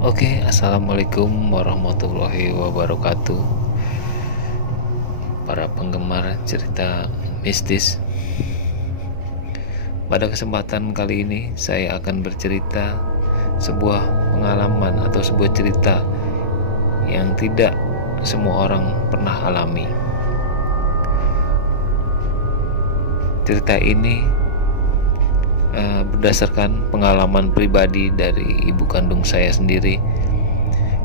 Oke, assalamualaikum warahmatullahi wabarakatuh. Para penggemar cerita mistis, pada kesempatan kali ini saya akan bercerita sebuah pengalaman atau sebuah cerita yang tidak semua orang pernah alami. Cerita ini berdasarkan pengalaman pribadi dari ibu kandung saya sendiri,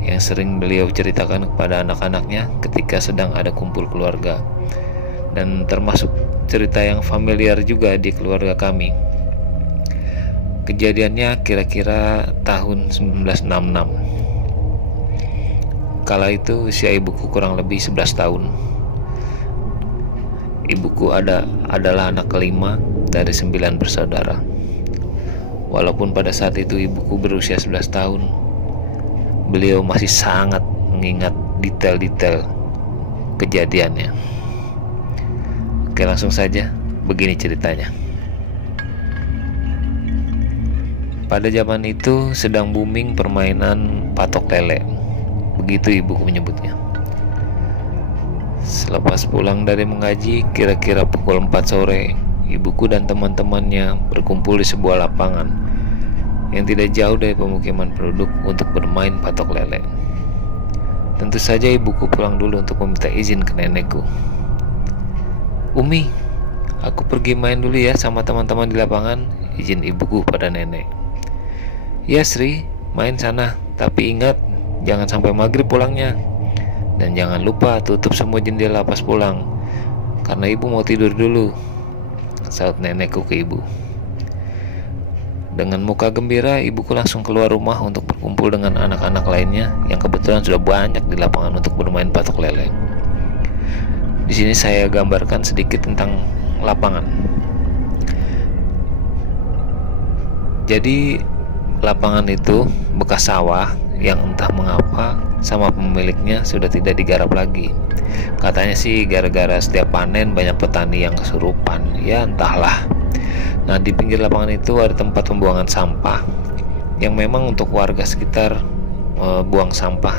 yang sering beliau ceritakan kepada anak-anaknya ketika sedang ada kumpul keluarga, dan termasuk cerita yang familiar juga di keluarga kami. Kejadiannya kira-kira tahun 1966. Kala itu usia ibuku kurang lebih 11 tahun. Ibuku adalah anak kelima dari 9 bersaudara. Walaupun pada saat itu ibuku berusia 11 tahun, beliau masih sangat mengingat detail-detail kejadiannya. Oke, langsung saja, begini ceritanya. Pada zaman itu sedang booming permainan patok lele, begitu ibuku menyebutnya. Selepas pulang dari mengaji, kira-kira pukul 4 sore, ibuku dan teman-temannya berkumpul di sebuah lapangan yang tidak jauh dari pemukiman penduduk untuk bermain patok lele. Tentu saja ibuku pulang dulu untuk meminta izin ke nenekku. "Umi, aku pergi main dulu ya sama teman-teman di lapangan," izin ibuku pada nenek. "Ya Sri, main sana, tapi ingat jangan sampai maghrib pulangnya. Dan jangan lupa tutup semua jendela pas pulang, karena ibu mau tidur dulu," saut nenekku ke ibu. Dengan muka gembira, ibuku langsung keluar rumah untuk berkumpul dengan anak-anak lainnya yang kebetulan sudah banyak di lapangan untuk bermain patok lele. Di sini saya gambarkan sedikit tentang lapangan. Jadi lapangan itu bekas sawah yang entah mengapa sama pemiliknya sudah tidak digarap lagi. Katanya sih gara-gara setiap panen banyak petani yang kesurupan, ya entahlah. Nah, di pinggir lapangan itu ada tempat pembuangan sampah yang memang untuk warga sekitar buang sampah.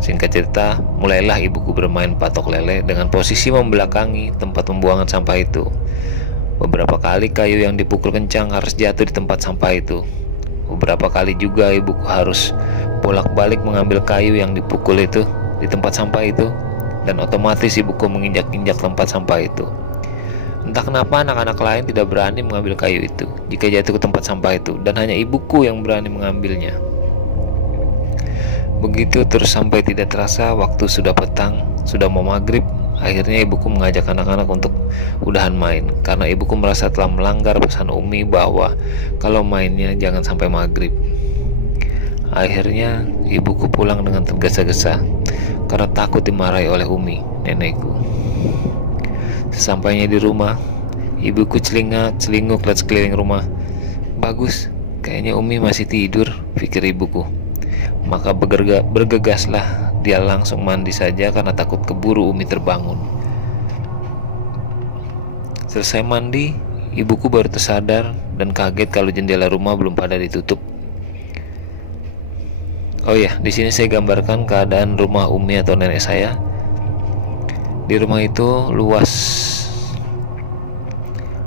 Singkat cerita, mulailah ibuku bermain patok lele dengan posisi membelakangi tempat pembuangan sampah itu. Beberapa kali kayu yang dipukul kencang harus jatuh di tempat sampah itu. Beberapa kali juga ibuku harus bolak-balik mengambil kayu yang dipukul itu di tempat sampah itu, dan otomatis ibuku menginjak-injak tempat sampah itu. Entah kenapa anak-anak lain tidak berani mengambil kayu itu jika jatuh ke tempat sampah itu, dan hanya ibuku yang berani mengambilnya. Begitu terus sampai tidak terasa waktu sudah petang, sudah mau maghrib. Akhirnya ibuku mengajak anak-anak untuk udahan main, karena ibuku merasa telah melanggar pesan Umi bahwa kalau mainnya jangan sampai maghrib. Akhirnya ibuku pulang dengan tergesa-gesa karena takut dimarahi oleh Umi, nenekku. Sesampainya di rumah, ibuku celinguk lihat sekeliling rumah. "Bagus, kayaknya Umi masih tidur," pikir ibuku. Maka bergegaslah dia langsung mandi saja karena takut keburu Umi terbangun. Selesai mandi, ibuku baru tersadar dan kaget kalau jendela rumah belum pada ditutup. Oh ya, di sini saya gambarkan keadaan rumah Umi atau nenek saya. Di rumah itu luas,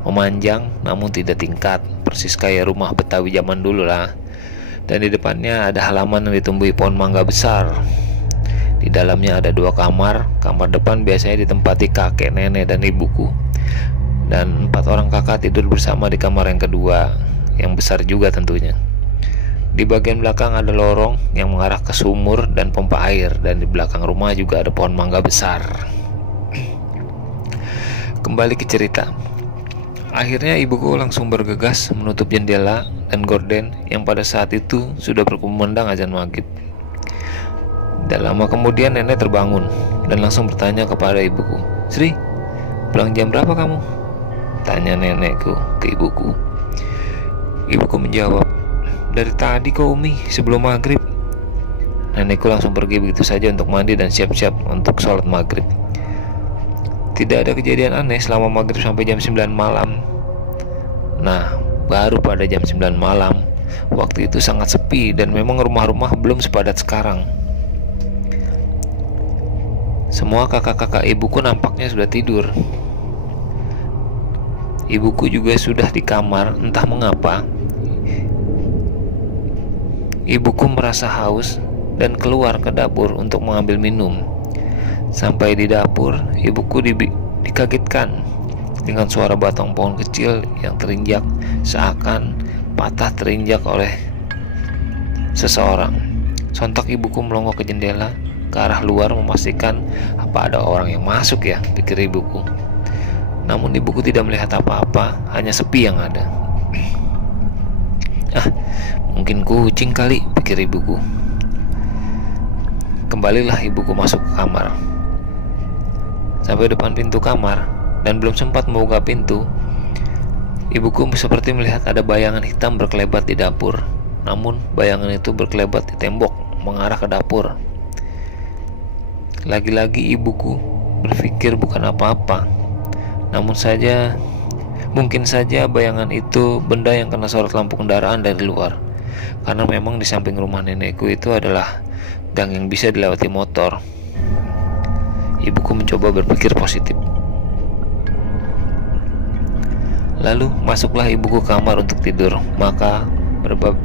memanjang, namun tidak tingkat, persis kayak rumah Betawi zaman dulu lah. Dan di depannya ada halaman yang ditumbuhi pohon mangga besar. Di dalamnya ada 2 kamar. Kamar depan biasanya ditempati kakek, nenek, dan ibuku. Dan 4 orang kakak tidur bersama di kamar yang kedua, yang besar juga tentunya. Di bagian belakang ada lorong yang mengarah ke sumur dan pompa air, dan di belakang rumah juga ada pohon mangga besar. Kembali ke cerita. Akhirnya ibuku langsung bergegas menutup jendela dan gorden yang pada saat itu sudah berkumandang azan maghrib. Tak lama kemudian nenek terbangun dan langsung bertanya kepada ibuku, "Sri, pulang jam berapa kamu?" tanya nenekku ke ibuku. Ibuku menjawab, "Dari tadi kok Umi, sebelum maghrib." Nenekku langsung pergi begitu saja untuk mandi dan siap-siap untuk sholat maghrib. Tidak ada kejadian aneh selama maghrib sampai jam 9 malam. Nah, baru pada jam 9 malam. Waktu itu sangat sepi dan memang rumah-rumah belum sepadat sekarang. Semua kakak-kakak ibuku nampaknya sudah tidur. Ibuku juga sudah di kamar. Entah mengapa ibuku merasa haus dan keluar ke dapur untuk mengambil minum. Sampai di dapur, ibuku dikagetkan dengan suara batang pohon kecil yang terinjak, seakan patah terinjak oleh seseorang. Sontak ibuku melongo ke jendela ke arah luar memastikan apa ada orang yang masuk ya, pikir ibuku. Namun ibuku tidak melihat apa-apa, hanya sepi yang ada. Mungkin kucing kali, pikir ibuku. Kembalilah ibuku masuk ke kamar. Sampai depan pintu kamar dan belum sempat membuka pintu, ibuku seperti melihat ada bayangan hitam berkelebat di dapur. Namun bayangan itu berkelebat di tembok mengarah ke dapur. Lagi-lagi ibuku berpikir bukan apa-apa. Mungkin saja bayangan itu benda yang kena sorot lampu kendaraan dari luar. Karena memang di samping rumah nenekku itu adalah gang yang bisa dilewati motor. Ibuku mencoba berpikir positif. Lalu masuklah ibuku ke kamar untuk tidur. Maka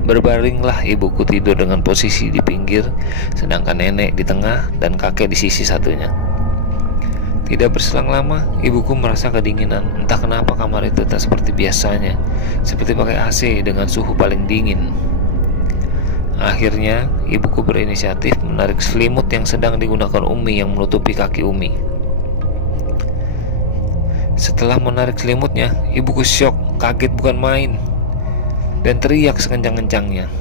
berbaringlah ibuku tidur dengan posisi di pinggir, sedangkan nenek di tengah dan kakek di sisi satunya. Tidak berselang lama, ibuku merasa kedinginan. Entah kenapa kamar itu tak seperti biasanya, seperti pakai AC dengan suhu paling dingin. Akhirnya, ibuku berinisiatif menarik selimut yang sedang digunakan Umi yang menutupi kaki Umi. Setelah menarik selimutnya, ibuku syok, kaget bukan main, dan teriak sekencang-kencangnya.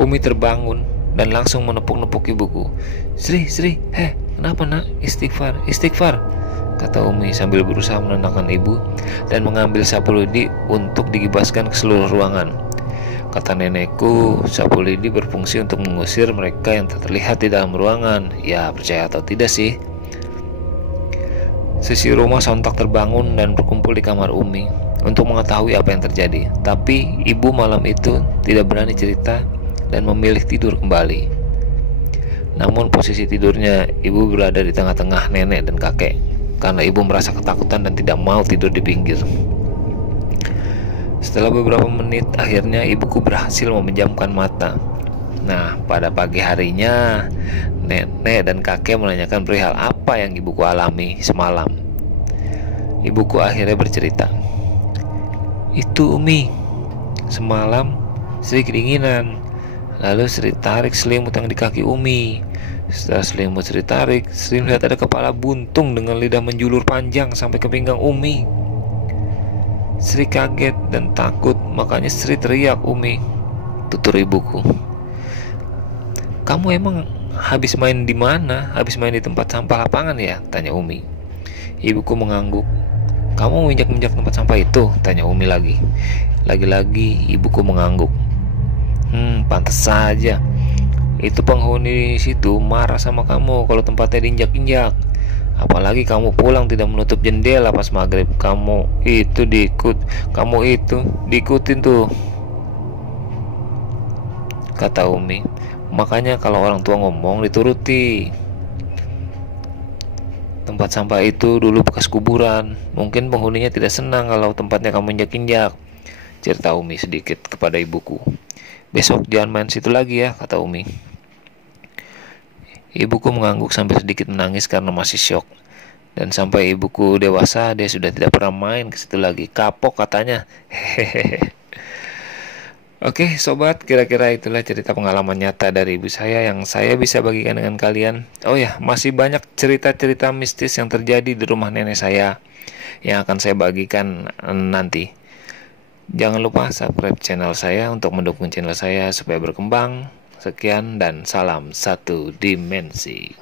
Umi terbangun dan langsung menepuk-nepuk ibuku. Sri, kenapa nak? Istighfar, kata Umi sambil berusaha menenangkan ibu dan mengambil sapu lidi untuk digibaskan ke seluruh ruangan. Kata nenekku, sapu lidi berfungsi untuk mengusir mereka yang tak terlihat di dalam ruangan. Ya, percaya atau tidak sih. Sisi rumah sontak terbangun dan berkumpul di kamar Umi untuk mengetahui apa yang terjadi. Tapi ibu malam itu tidak berani cerita dan memilih tidur kembali. Namun posisi tidurnya ibu berada di tengah-tengah nenek dan kakek, karena ibu merasa ketakutan dan tidak mau tidur di pinggir. Setelah beberapa menit, akhirnya ibuku berhasil memejamkan mata. Nah, pada pagi harinya, nenek dan kakek menanyakan perihal apa yang ibuku alami semalam. Ibuku akhirnya bercerita. Itu Umi, semalam Sri kedinginan. Lalu Sri tarik selimut yang di kaki Umi. Setelah selimut Sri tarik, Sri melihat ada kepala buntung dengan lidah menjulur panjang sampai ke pinggang Umi. Sri kaget dan takut, makanya Sri teriak Umi, tutur ibuku. Kamu emang habis main di mana? Habis main di tempat sampah lapangan ya? Tanya Umi. Ibuku mengangguk. Kamu menginjak-injak tempat sampah itu? Tanya Umi lagi. Lagi-lagi ibuku mengangguk. Pantas saja. Itu penghuni situ marah sama kamu kalau tempatnya diinjak-injak. Apalagi kamu pulang tidak menutup jendela pas maghrib. Kamu itu diikutin tuh, kata Umi. Makanya kalau orang tua ngomong dituruti. Tempat sampah itu dulu bekas kuburan. Mungkin penghuninya tidak senang kalau tempatnya kamu injak-injak, cerita Umi sedikit kepada ibuku. Besok jangan main situ lagi ya, kata Umi. Ibuku mengangguk sambil sedikit menangis karena masih syok. Dan sampai ibuku dewasa, dia sudah tidak pernah main ke situ lagi. Kapok katanya. Hehehe. Oke sobat, kira-kira itulah cerita pengalaman nyata dari ibu saya yang saya bisa bagikan dengan kalian. Oh ya, masih banyak cerita-cerita mistis yang terjadi di rumah nenek saya yang akan saya bagikan nanti. Jangan lupa subscribe channel saya untuk mendukung channel saya supaya berkembang. Sekian dan salam satu dimensi.